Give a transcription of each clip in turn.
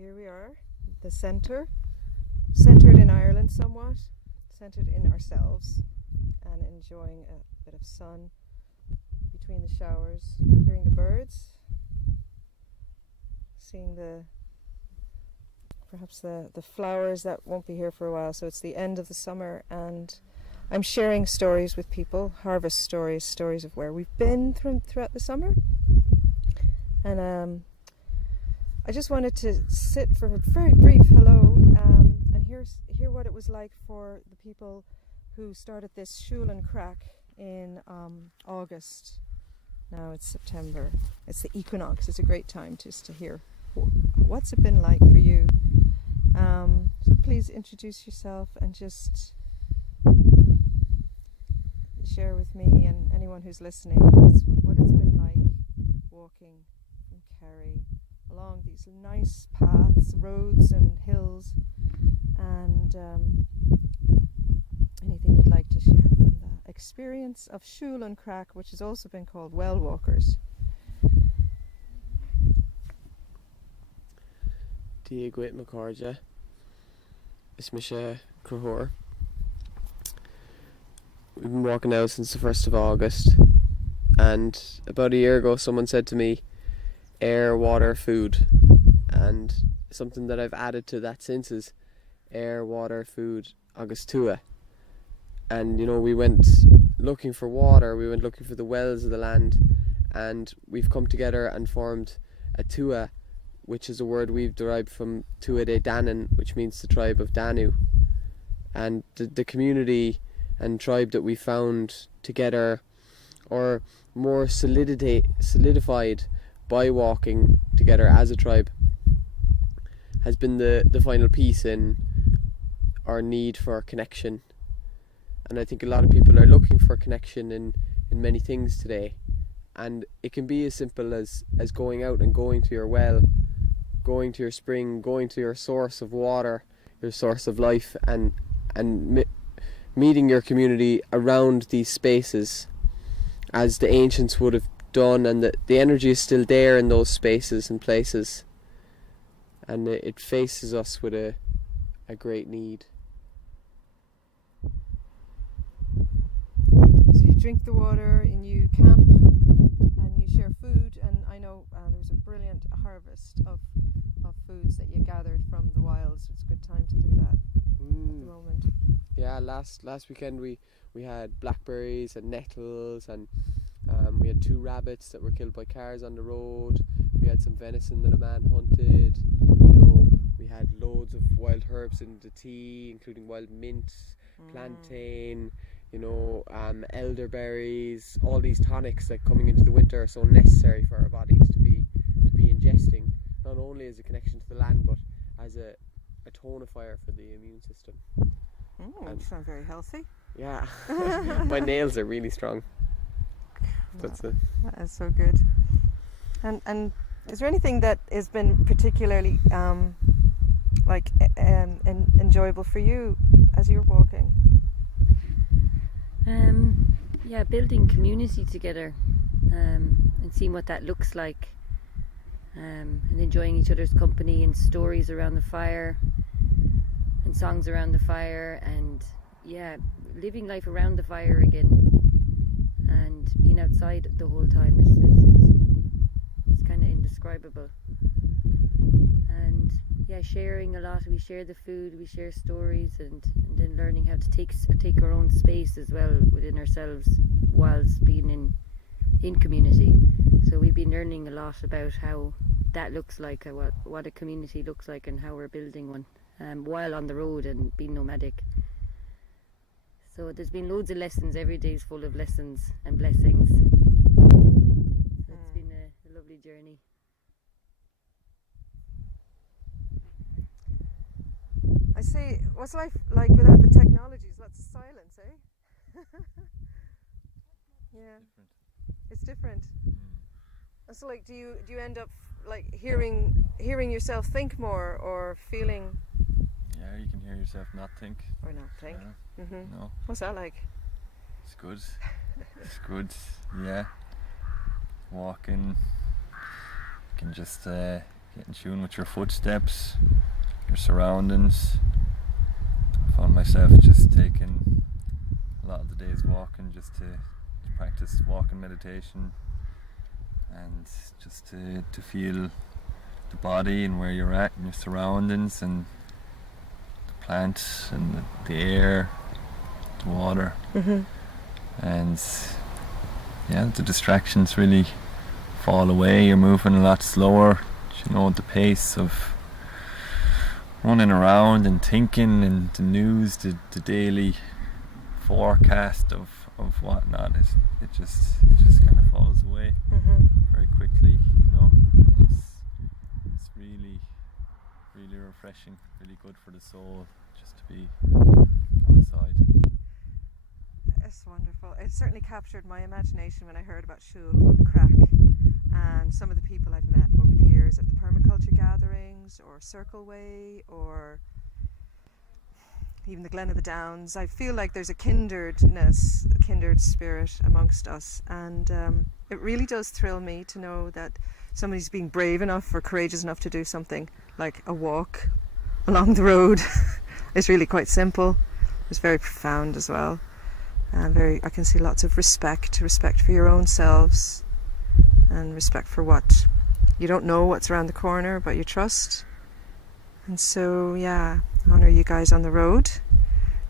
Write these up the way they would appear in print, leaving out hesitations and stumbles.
here we are, the centre, centred in Ireland somewhat, centred in ourselves, and enjoying a bit of sun between the showers, hearing the birds, seeing perhaps the flowers that won't be here for a while. So it's the end of the summer, and I'm sharing stories with people, harvest stories, stories of where we've been throughout the summer. And I just wanted to sit for a very brief hello and hear what it was like for the people who started this Siúl an Crach in August. Now it's September. It's the equinox. It's a great time just to hear what's it been like for you. So please introduce yourself and just share with me and anyone who's listening what it's been like walking from Kerry along these nice paths, roads and hills, and anything you'd like to share from the experience of Siúl an Crach, which has also been called Well Walkers. Díagwit Macarja. It's Misha Crahor. We've been walking now since the 1st of August, and about a year ago someone said to me, air, water, food, and something that I've added to that since is air, water, food, agus tua. And we went looking for water, we went looking for the wells of the land, and we've come together and formed a tua, which is a word we've derived from Tua de Danann, which means the tribe of Danu. And the community and tribe that we found together, or more solidified by walking together as a tribe, has been the final piece in our need for connection. And I think a lot of people are looking for connection in many things today, and it can be as simple as going out and going to your well, going to your spring, going to your source of water, your source of life, and meeting your community around these spaces as the ancients would have done, and the energy is still there in those spaces and places, and it faces us with a great need. So you drink the water and you camp and you share food, and I know there's a brilliant harvest of foods that you gathered from the wilds. It's a good time to do that at the moment. Yeah, last weekend we had blackberries and nettles, and we had 2 rabbits that were killed by cars on the road. We had some venison that a man hunted. We had loads of wild herbs in the tea, including wild mint, plantain, elderberries, all these tonics that coming into the winter are so necessary for our bodies to be ingesting, not only as a connection to the land, but as a tonifier for the immune system. You sound very healthy. Yeah, my nails are really strong. That's it. That is so good. And is there anything that has been particularly enjoyable for you as you're walking? Building community together, and seeing what that looks like, and enjoying each other's company, and stories around the fire, and songs around the fire, and living life around the fire again, and being outside the whole time it's kind of indescribable. And sharing a lot. We share the food, we share stories, and then learning how to take our own space as well within ourselves whilst being in community. So we've been learning a lot about how that looks like, what a community looks like, and how we're building one while on the road and being nomadic. So there's been loads of lessons. Every day is full of lessons and blessings. So it's been a lovely journey. I say, what's life like without the technologies? Lots of silence, eh? Yeah, it's different. So, like, do you end up like hearing yourself think more, or feeling? Yeah, you can hear yourself not think. Or not think. No. What's that like? It's good. It's good. Yeah. Walking. You can just get in tune with your footsteps, your surroundings. I found myself just taking a lot of the days walking just to practice walking meditation and just to feel the body and where you're at and your surroundings and the plants and the air, the water. And yeah, the distractions really fall away. You're moving a lot slower, you know, the pace of running around and thinking and the news, the daily forecast of whatnot, it just kind of falls away very quickly, you know. And it's really refreshing, really good for the soul just to be outside. It's wonderful. It certainly captured my imagination when I heard about Shul and Crack and some of the people I've met over the years at the permaculture gatherings or Circle Way or even the Glen of the Downs. I feel like there's a kindredness, a kindred spirit amongst us, and it really does thrill me to know that somebody's being brave enough or courageous enough to do something like a walk along the road. It's really quite simple. It's very profound as well. And I can see lots of respect for your own selves and respect for what you don't know what's around the corner, but you trust. And so, yeah, honour you guys on the road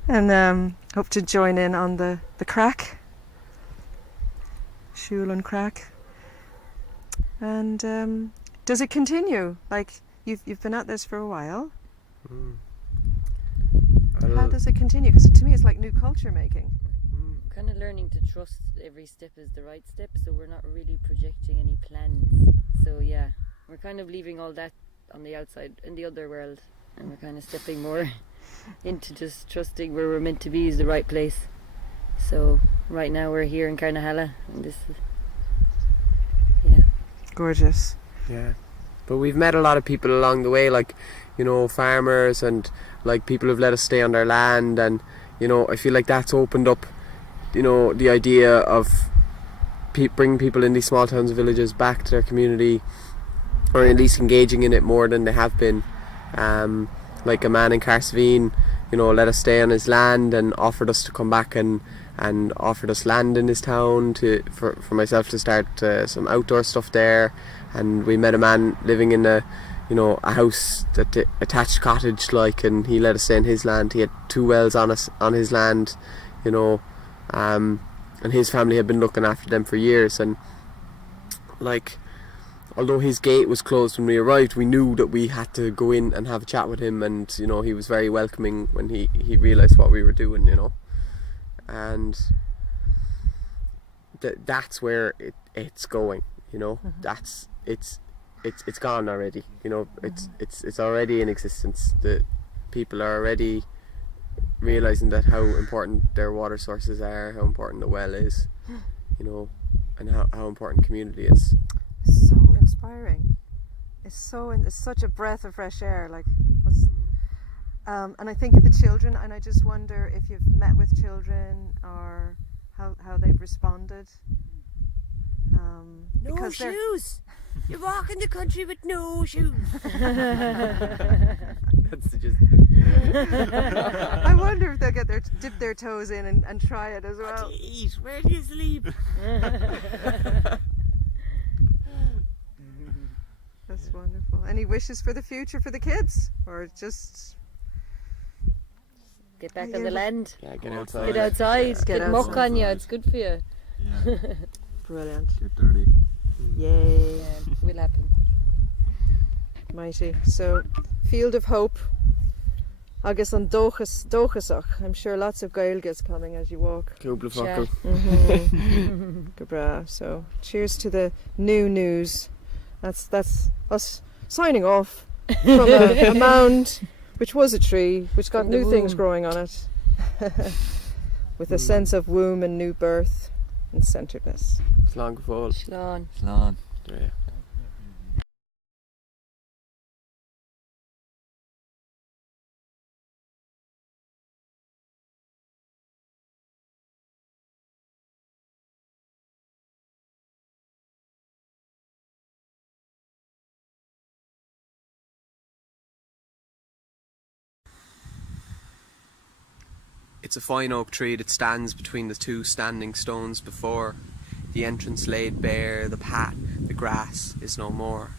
and hope to join in on the crack, Shul and Crack. And does it continue? Like, you've been at this for a while. How does it continue? Because to me it's like new culture making. Kind of learning to trust every step is the right step, so we're not really projecting any plans. So yeah, we're kind of leaving all that on the outside in the other world, and we're kind of stepping more into just trusting where we're meant to be is the right place. So right now we're here in Carnahalla, and this is Gorgeous. Yeah, but we've met a lot of people along the way, like, you know, farmers and like people who've let us stay on their land, and you know, I feel like that's opened up, you know, the idea of bringing people in these small towns and villages back to their community, or at least engaging in it more than they have been. Like a man in Carsveen, you know, let us stay on his land and offered us to come back and offered us land in his town for myself to start some outdoor stuff there. And we met a man living in a house, that attached cottage like, and he let us stay in his land. He had 2 wells on his land, you know, and his family had been looking after them for years. And like, although his gate was closed when we arrived, we knew that we had to go in and have a chat with him, and you know, he was very welcoming when he realised what we were doing, you know. And that's where it's going, you know. That's it's gone already, you know. It's already in existence. The people are already realising that how important their water sources are, how important the well is, you know, and how important community is. So inspiring. It's such a breath of fresh air. Like, and I think of the children, and I just wonder if you've met with children or how they've responded. No shoes. You walk in the country with no shoes. That's just. I wonder if they'll dip their toes in and try it as well. What do you eat? Where do you sleep? That's wonderful. Any wishes for the future for the kids, or just get back on the land. Yeah, get outside. Get outside. Get Get muck on you. outside. It's good for you. Yeah, brilliant? get dirty. Yay! Yeah, will happen. Mighty. So, Field of Hope. Agus an dóchasach. I'm sure lots of Gaelgas coming as you walk. Cúpla focal. Go bra. So, cheers to the new news. That's us signing off from a mound which was a tree, which got From the new things womb. growing on it, with a sense of womb and new birth and centeredness. Slán go fóill. Slán. Slán. Yeah. It's a fine oak tree that stands between the two standing stones before. The entrance laid bare, the path, the grass is no more.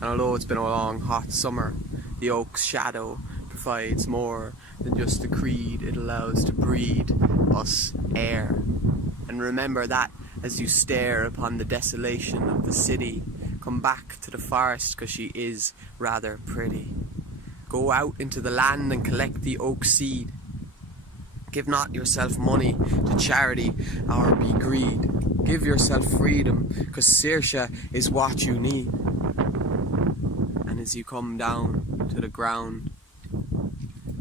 And although it's been a long hot summer, the oak's shadow provides more than just the creed it allows to breed us air. And remember that as you stare upon the desolation of the city, come back to the forest, 'cause she is rather pretty. Go out into the land and collect the oak seed. Give not yourself money to charity or be greed. Give yourself freedom, 'cause Saoirse is what you need. And as you come down to the ground,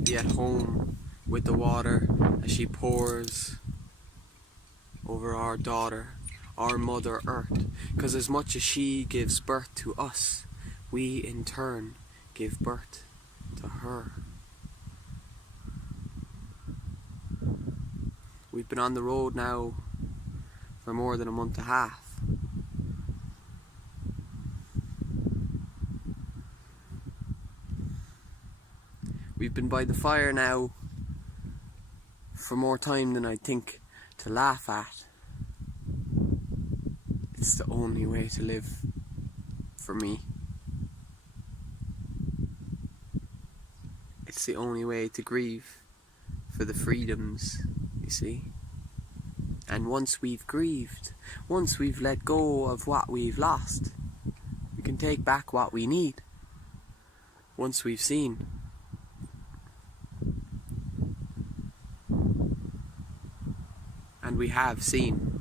be at home with the water as she pours over our daughter, our Mother Earth. 'Cause as much as she gives birth to us, we in turn give birth to her. We've been on the road now for more than a month and a half. We've been by the fire now for more time than I think to laugh at. It's the only way to live for me. It's the only way to grieve for the freedoms, you see. And once we've grieved, once we've let go of what we've lost, we can take back what we need. Once we've seen. And we have seen.